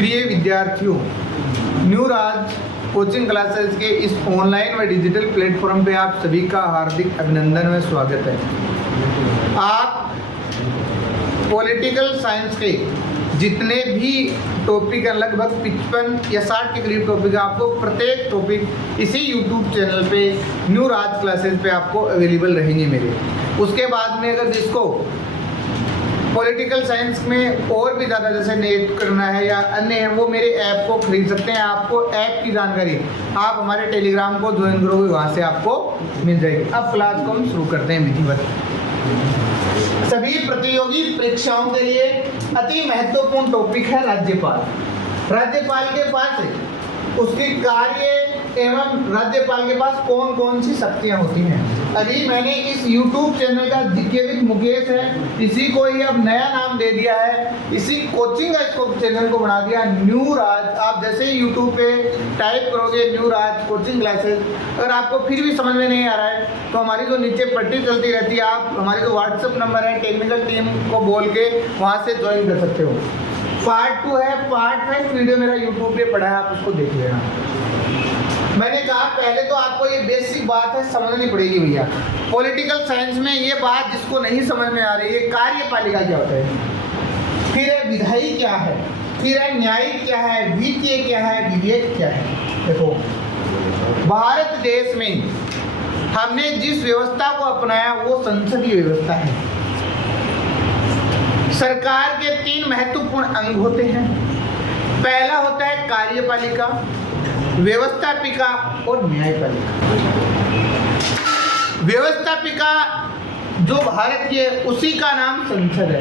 प्रिय विद्यार्थियों, न्यू राज coaching classes के इस ऑनलाइन व डिजिटल प्लेटफॉर्म पे आप सभी का हार्दिक अभिनंदन व स्वागत है। आप पॉलिटिकल साइंस के जितने भी टॉपिक हैं, लगभग 55 या 60 के करीब टॉपिक, आपको प्रत्येक टॉपिक इसी यूट्यूब चैनल पे न्यू राज क्लासेस पे आपको अवेलेबल रहेंगे मेरे। उसके बाद में अगर जिसको पॉलिटिकल साइंस में और भी ज़्यादा जैसे नेट करना है या अन्य है, वो मेरे ऐप को खरीद सकते हैं। आपको ऐप की जानकारी आप हमारे टेलीग्राम को ज्वाइन करोगे, वहाँ से आपको मिल जाएगी। अब क्लास को हम शुरू करते हैं विधिवत। सभी प्रतियोगी परीक्षाओं के लिए अति महत्वपूर्ण टॉपिक है राज्यपाल। राज्यपाल के पास उसके कार्य एवं राज्यपाल के पास कौन कौन सी शक्तियां होती हैं। अभी मैंने इस YouTube चैनल का जीके विद मुकेश है, इसी को ही अब नया नाम दे दिया है, इसी कोचिंग का इसको चैनल को बना दिया न्यू राज। आप जैसे ही YouTube पे टाइप करोगे न्यू राज कोचिंग क्लासेस, अगर आपको फिर भी समझ में नहीं आ रहा है तो हमारी जो नीचे पट्टी चलती रहती है, आप हमारे जो व्हाट्सएप नंबर है टेक्निकल टीम को बोल के वहाँ से ज्वाइन कर सकते हो। पार्ट 2 है, पार्ट 1 वीडियो मेरा YouTube पे पड़ा है, आप उसको देख लेना। मैंने कहा पहले तो आपको ये बेसिक बात है समझनी पड़ेगी भैया। पॉलिटिकल साइंस में ये बात जिसको नहीं समझ में आ रही है, कार्यपालिका क्या होता है, फिर है विधायी क्या है, फिर है न्यायिक क्या है, वित्तीय क्या है, विवेक क्या है। देखो, भारत देश में हमने जिस व्यवस्था को अपनाया वो संसदीय व्यवस्था है। सरकार के 3 महत्वपूर्ण अंग होते हैं। पहला होता है कार्यपालिका, व्यवस्थापिका और न्यायपालिका। व्यवस्थापिका जो भारत की है उसी का नाम संसद है।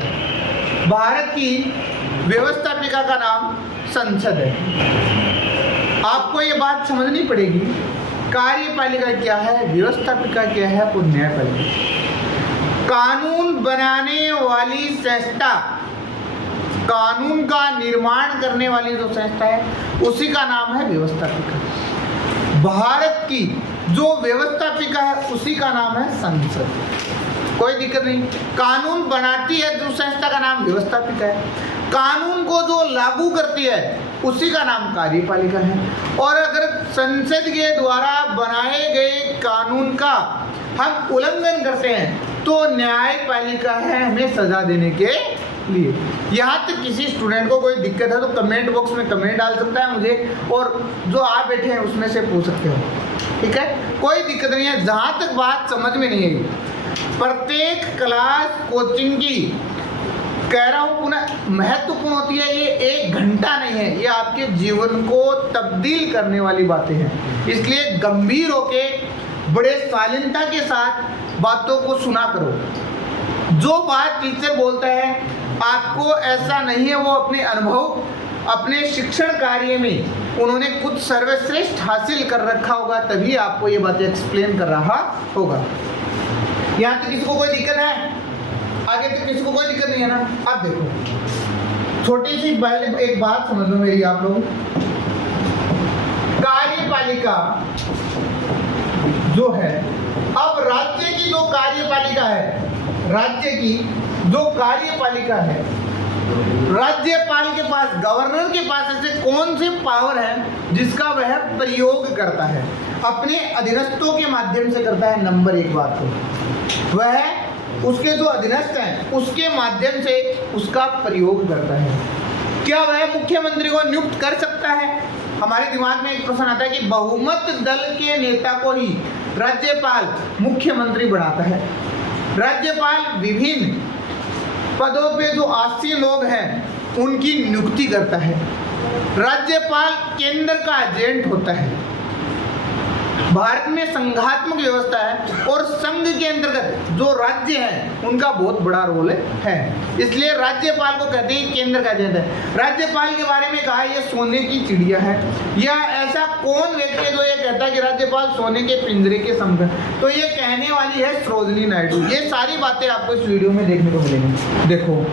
भारत की व्यवस्थापिका का नाम संसद है। आपको ये बात समझनी पड़ेगी, कार्यपालिका क्या है, व्यवस्थापिका क्या है और न्यायपालिका। कानून बनाने वाली संस्था, कानून का निर्माण करने वाली जो संस्था है उसी का नाम है व्यवस्थापिका। भारत की जो व्यवस्थापिका है उसी का नाम है संसद। कोई दिक्कत नहीं, कानून बनाती है जो संस्था का नाम व्यवस्थापिका है, कानून को जो लागू करती है उसी का नाम कार्यपालिका है। और अगर संसद के द्वारा बनाए गए कानून का हम उल्लंघन करते हैं तो न्यायपालिका है हमें सजा देने के लिए। यहाँ तक किसी स्टूडेंट को कोई दिक्कत है तो कमेंट बॉक्स में कमेंट डाल सकता है मुझे, और जो आप बैठे हैं उसमें से पूछ सकते हो, ठीक है, कोई दिक्कत नहीं है। जहाँ तक बात समझ में नहीं आई, प्रत्येक क्लास कोचिंग की कह रहा हूँ पुनः महत्वपूर्ण होती है। ये 1 घंटा नहीं है, ये आपके जीवन को तब्दील करने वाली बातें हैं। इसलिए गंभीर होके बड़े शालीनता के साथ बातों को सुना करो। जो बात टीचर बोलता है आपको ऐसा नहीं है, वो अपने अनुभव, अपने शिक्षण कार्य में उन्होंने कुछ सर्वश्रेष्ठ हासिल कर रखा होगा, तभी आपको ये बातें एक्सप्लेन कर रहा होगा। यहाँ तो किसी को कोई दिक्कत है, आगे तो किसी को कोई दिक्कत नहीं है ना। अब देखो, छोटी सी एक बात समझ लो मेरी आप लोग। कार्यपालिका जो है, अब राज्य की जो कार्यपालिका है, राज्य की जो कार्यपालिका है, राज्यपाल के पास, गवर्नर के पास ऐसे कौन से पावर है जिसका वह प्रयोग करता है, अपने अधीनस्थों के माध्यम से करता है। नंबर 1 बात तो वह उसके जो अधीनस्थ हैं उसके माध्यम से उसका प्रयोग करता है। क्या वह मुख्यमंत्री को नियुक्त कर सकता है? हमारे दिमाग में एक प्रश्न आता है कि बहुमत दल के नेता को ही राज्यपाल मुख्यमंत्री बनाता है। राज्यपाल विभिन्न पदों पे जो आसीन लोग हैं उनकी नियुक्ति करता है। राज्यपाल केंद्र का एजेंट होता है। भारत में संघात्मक व्यवस्था है और संघ के अंतर्गत जो राज्य हैं उनका बहुत बड़ा रोल है। इसलिए राज्यपाल को कहते हैं केंद्र का एजेंट है। राज्यपाल के बारे में कहा ये सोने की चिड़िया है, या ऐसा कौन व्यक्ति है जो ये कहता है कि राज्यपाल सोने के पिंजरे के समझ, तो ये कहने वाली है सरोजिनी नायडू। ये सारी बातें आपको इस वीडियो में देखने को मिलेंगी। देखो,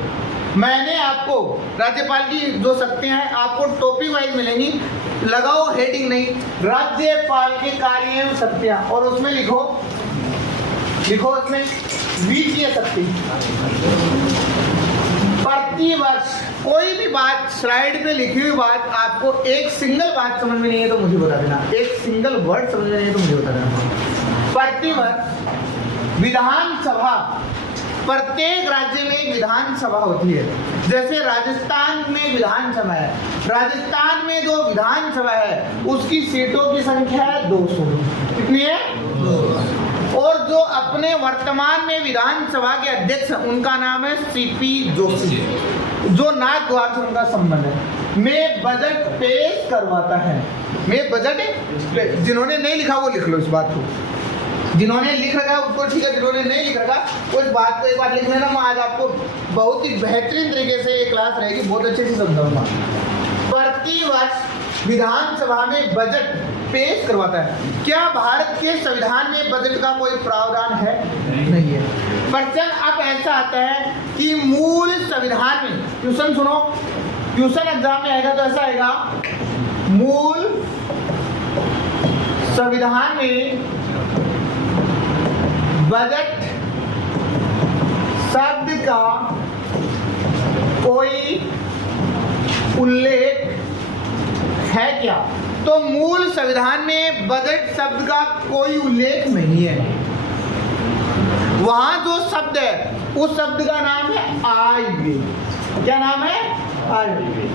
मैंने आपको राज्यपाल की जो शक्तियां हैं आपको टॉपिक वाइज मिलेंगी। लगाओ हेडिंग नहीं, राज्यपाल के कार्य एवं शक्तियां, और उसमें लिखो उसमें वित्तीय शक्ति। प्रतिवर्ष कोई भी बात स्लाइड पे लिखी हुई बात आपको एक सिंगल बात समझ में नहीं है तो मुझे बता देना, एक सिंगल वर्ड समझ में नहीं है तो मुझे बता देना। प्रतिवर्ष विधानसभा, प्रत्येक राज्य में एक विधानसभा होती है। जैसे राजस्थान में विधानसभा है, राजस्थान में जो विधानसभा है उसकी सीटों की संख्या है 200। कितनी है? 200। और जो अपने वर्तमान में विधानसभा के अध्यक्ष हैं उनका नाम है सीपी जोशी, जो नाथ द्वार से उनका संबंध है। मैं बजट पेश करवाता है, मैं बजट, जिन्होंने नहीं लिखा वो लिख लो इस बात को, जिन्होंने लिख रखा उसको ठीक है, जिन्होंने नहीं लिख रखा उस बात को एक बार लिख लेना। मैं आज आपको बहुत ही बेहतरीन तरीके से ये क्लास रहेगी, बहुत अच्छे से समझाऊंगा। प्रतिवर्ष विधानसभा में बजट पेश करवाता है। क्या भारत के संविधान में बजट का कोई प्रावधान है? नहीं है। प्रश्न अब ऐसा आता है कि मूल संविधान में, क्वेश्चन सुनो, क्वेश्चन एग्जाम में आएगा तो ऐसा आएगा, मूल संविधान में बजट शब्द का कोई उल्लेख है क्या? तो मूल संविधान में बजट शब्द का कोई उल्लेख नहीं है। वहां जो शब्द है उस शब्द का नाम है आय व्यय। क्या नाम है?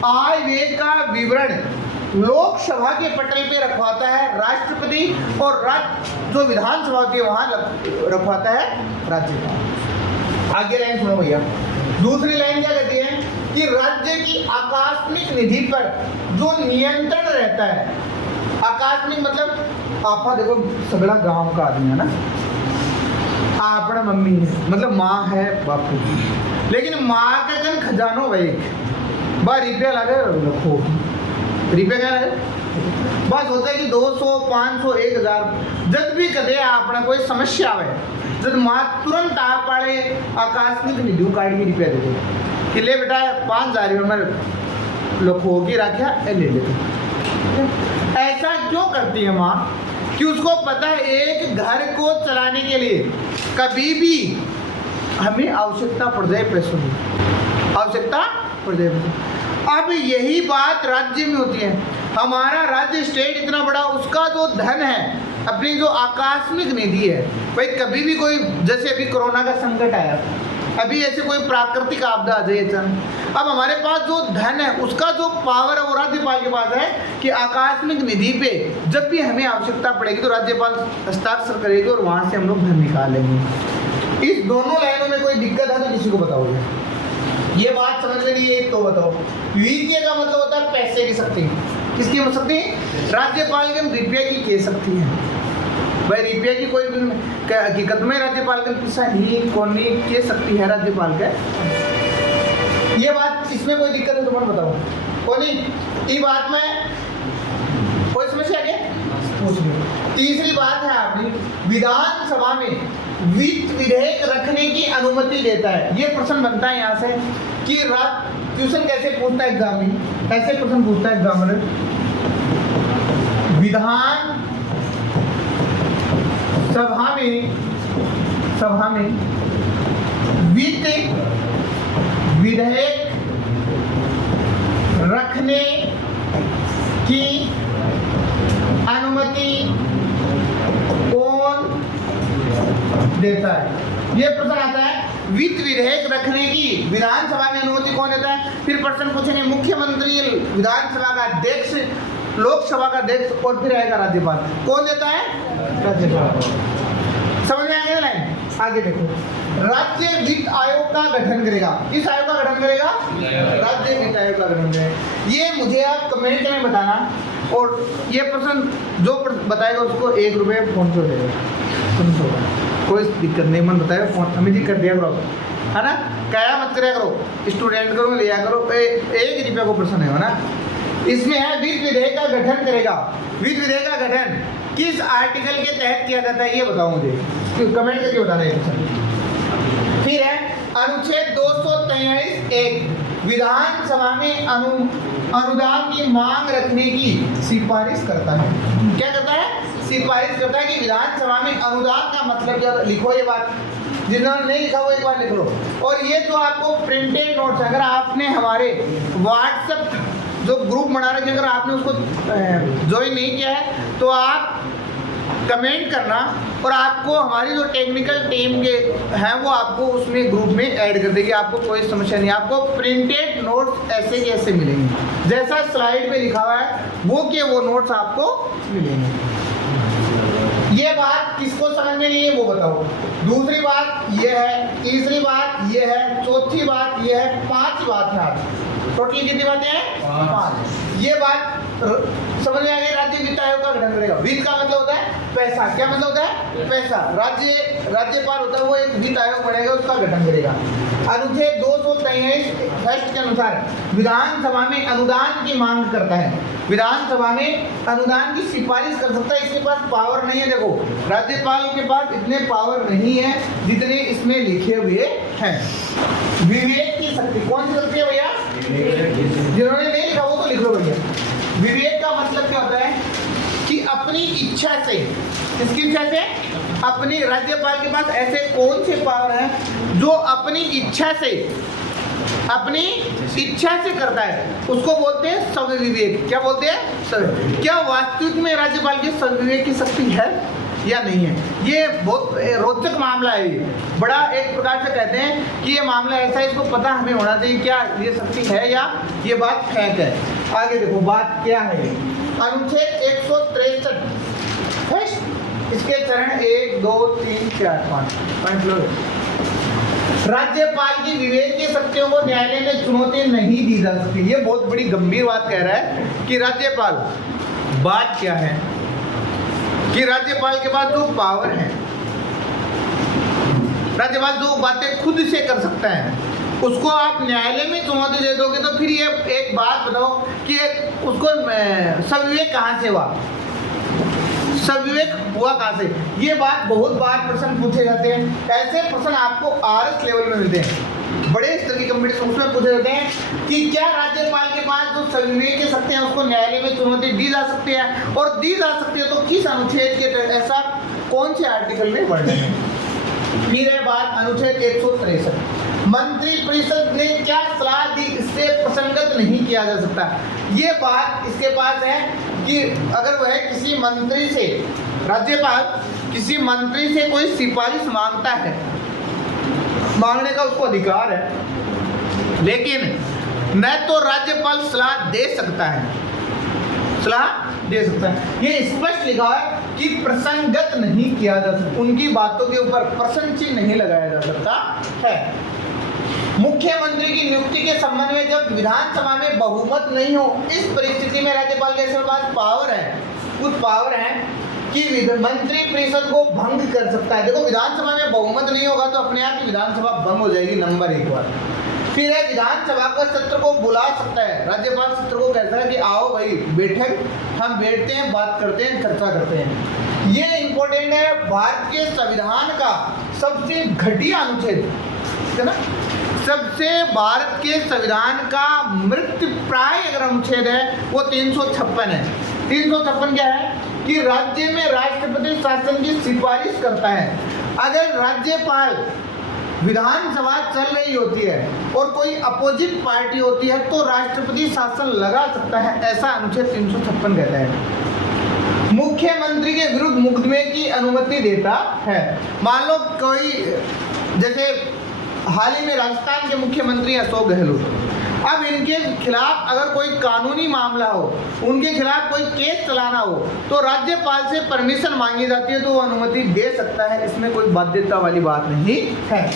आय व्यय का विवरण लोकसभा के पटल पे रखवाता है राष्ट्रपति, और जो विधानसभा होती है वहां रखवाता है राज्यपाल। आगे लाइन सुनो भैया। दूसरी लाइन क्या कहती है कि राज्य की आकस्मिक निधि पर जो नियंत्रण रहता है, आकस्मिक मतलब आपा देखो सगड़ा गांव का आदमी है ना, आपना मम्मी है मतलब माँ है बापू, लेकिन माँ के जन खजानो भाई बार रुपया लगे रखो, रुपया क्या लगे बस होता है कि 200 500 1000 जब भी कदे अपना कोई समस्या आवे जब माँ तुरंत आ पाड़े आकस्मिक निधि काट के रुपया दे दे कि ले बेटा 5000 में लखो की रखा ले लेते। ऐसा क्यों करती है माँ? कि उसको पता है एक घर को चलाने के लिए कभी भी हमें आवश्यकता पड़ जाए पैसों की, आवश्यकता पड़ जाए। अब यही बात राज्य में होती है। हमारा राज्य स्टेट इतना बड़ा, उसका जो धन है अपनी जो आकस्मिक निधि है, भाई कभी भी कोई, जैसे अभी कोरोना का संकट आया, अभी ऐसे कोई प्राकृतिक आपदा आ जाए, अब हमारे पास जो धन है उसका जो पावर है वो राज्यपाल के पास है कि आकस्मिक निधि पे जब भी हमें आवश्यकता पड़ेगी तो राज्यपाल हस्ताक्षर करेगी और वहां से हम लोग धन निकाल लेंगे। इस दोनों लाइनों में कोई दिक्कत है तो किसी को बताओगे? ये बात समझ में नहीं है तो बताओ। वित्तीय का मतलब होता है पैसे की शक्ति। किसकी शक्ति? राज्यपाल के रुपये की कह सकती है भाई, रुपये की कोई हकीकत में राज्यपाल का किस्सा ही कौन नहीं कह सकती है राज्यपाल का। ये बात इसमें कोई दिक्कत है तो मैं बताओ कौन? ये बात में कोई समस्या है? तीसरी बात है आपकी, विधानसभा में वित्त विधेयक रखने की अनुमति देता है। ये प्रश्न बनता है यहाँ से कि क्वेश्चन कैसे पूछता है एग्जाम में, ऐसे प्रश्न पूछता है एग्जामिनर, विधान सभा में वित्त विधेयक रखने की अनुमति कौन देता है? ये प्रश्न आता है, वित्त विधेयक रखने की विधानसभा में अनुमति कौन देता है? फिर प्रश्न पूछेंगे मुख्यमंत्री, विधानसभा का अध्यक्ष, लोकसभा का अध्यक्ष और फिर आएगा राज्यपाल। कौन देता है? राज्यपाल। समझ में आएगा लाइन? आगे देखो, राज्य वित्त आयोग का गठन करेगा। किस आयोग का गठन करेगा? राज्य वित्त आयोग का गठन करेगा। ये मुझे आप कमेंट में बताना, और ये प्रश्न जो बताएगा उसको 1 रुपये फोन पे देगा, कोई दिक्कत नहीं, मन बताएगा फोन हमें जी कर दिया करो, है ना, क्या मत कराया करो, स्टूडेंट करो लिया करो, 1 रुपये को प्रश्न है ना। इसमें है वित्त विधेयक का गठन करेगा। वित्त विधेयक का गठन किस आर्टिकल के तहत किया जाता है ये बताओ मुझे, कमेंट करके बताना है। फिर है अनुच्छेद 243(1) विधानसभा में अनुदान की मांग रखने की सिफारिश करता है। क्या करता है? सिफारिश करता है कि विधानसभा में अनुदान का मतलब क्या, लिखो ये बात, जिन्होंने नहीं लिखा वो एक बार लिख लो। और ये जो आपको प्रिंटेड नोट्स, अगर आपने हमारे व्हाट्सएप जो ग्रुप बना रखे, अगर आपने उसको ज्वाइन नहीं किया है तो आप कमेंट करना, और आपको हमारी जो टेक्निकल टीम के हैं वो आपको उसमें ग्रुप में ऐड कर देगी। आपको कोई समस्या नहीं, आपको प्रिंटेड नोट्स ऐसे के ऐसे मिलेंगे, जैसा स्लाइड पे लिखा हुआ है वो के वो नोट्स आपको मिलेंगे। ये बात किसको समझ में नहीं है वो बताओ। दूसरी बात ये है, तीसरी बात ये है, चौथी बात ये है, 5 बात है आज। टोटल कितनी बातें हैं? 5। ये बात समझ में आ गई। राज्य वित्त आयोग का गठन करेगा। वित्त का मतलब होता है पैसा। क्या मतलब होता है? पैसा। राज्यपाल होता है वो एक वित्त आयोग बनेगा, उसका गठन करेगा। अनुच्छेद 223 फर्स्ट के अनुसार विधानसभा में अनुदान की मांग करता है। विधानसभा में अनुदान की सिफारिश कर सकता है। इसके पास पावर नहीं है। देखो, राज्यपाल के पास इतने पावर नहीं है जितने इसमें लिखे हुए हैं। विवेक की शक्ति, कौन सी शक्ति है भैया? जिन्होंने नहीं लिखा वो तो लिख लो भैया। विवेक का मतलब क्या होता है कि अपनी इच्छा से, किसकी इच्छा से? अपनी। राज्यपाल के पास ऐसे कौन से पावर हैं जो अपनी इच्छा से करता है, उसको बोलते हैं सविवेक। क्या बोलते हैं? सविवेक। क्या वास्तविक में राज्यपाल की सविवेक की शक्ति है या नहीं है? ये बहुत रोचक मामला है। ये बड़ा एक प्रकार से कहते हैं कि ये मामला ऐसा है, इसको पता हमें होना चाहिए क्या ये शक्ति है या ये बात फेक है। आगे देखो बात क्या है। अनुच्छेद 163 इसके चरण 1 2 3 4 5 पॉइंट लो। राज्यपाल की विवेक की शक्तियों को न्यायालय में चुनौती नहीं दी जा सकती। ये बहुत बड़ी गंभीर बात कह रहा है कि राज्यपाल, बात क्या है कि राज्यपाल के पास जो पावर है, राज्यपाल जो बातें खुद से कर सकता है, उसको आप न्यायालय में चुनौती दे दोगे तो फिर ये एक बात बताओ कि उसको सविवेक कहाँ से हुआ? सविवेक हुआ कहाँ से? ये बात बहुत बार प्रश्न पूछे जाते हैं। ऐसे प्रश्न आपको आरएस लेवल में मिलते हैं, बड़े स्तर की कंपटीशन, उसमें पूछे जाते हैं कि क्या राज्यपाल के पास जो सविवेक की शक्ति है उसको न्यायालय में चुनौती दी जा सकती है, और दी जा सकती है तो किस अनुच्छेद के तहत, ऐसा कौन से आर्टिकल में वर्णन है? फिर है बात अनुच्छेद 163। मंत्रिपरिषद ने क्या सलाह दी, इससे प्रसंगत नहीं किया जा सकता। ये बात इसके पास है कि अगर वह किसी मंत्री से, राज्यपाल किसी मंत्री से कोई सिफारिश मांगता है, मांगने का उसको अधिकार है, लेकिन न तो राज्यपाल सलाह दे सकता है, सलाह दे सकता है। ये स्पष्ट लिखा है कि प्रसंगत नहीं किया जा सकता, उनकी बातों के ऊपर प्रश्न चिन्ह नहीं लगाया जा सकता है। मुख्यमंत्री की नियुक्ति के संबंध में जब विधानसभा में बहुमत नहीं हो, इस परिस्थिति में राज्यपाल के पास पावर है, कुछ पावर है कि मंत्री परिषद को भंग कर सकता है। देखो, विधानसभा में बहुमत नहीं होगा तो अपने आप ही विधानसभा भंग हो जाएगी, नंबर 1 बार। फिर है विधानसभा का सत्र को बुला सकता है। राज्यपाल सत्र को कहता है कि आओ भाई बैठक, हम बैठते हैं, बात करते हैं, चर्चा करते हैं। ये इंपॉर्टेंट है। भारत के संविधान का सबसे घटिया अनुच्छेद है ना, सबसे भारत के संविधान का मृत्युप्राय अगर अनुच्छेद है वो 356 है। 356 क्या है कि राज्य में राष्ट्रपति शासन की सिफारिश करता है। अगर राज्यपाल, विधानसभा चल रही होती है और कोई अपोजिट पार्टी होती है तो राष्ट्रपति शासन लगा सकता है, ऐसा अनुच्छेद 356 कहता है। मुख्यमंत्री के विरुद्ध मुकदमे की अनुमति देता है। मान लो कोई, जैसे हाल ही में राजस्थान के मुख्यमंत्री अशोक गहलोत, अब इनके खिलाफ अगर कोई कानूनी मामला हो, उनके खिलाफ कोई केस चलाना हो तो राज्यपाल से परमिशन मांगी जाती है, तो वो अनुमति दे सकता है। इसमें कोई बाध्यता वाली बात नहीं है।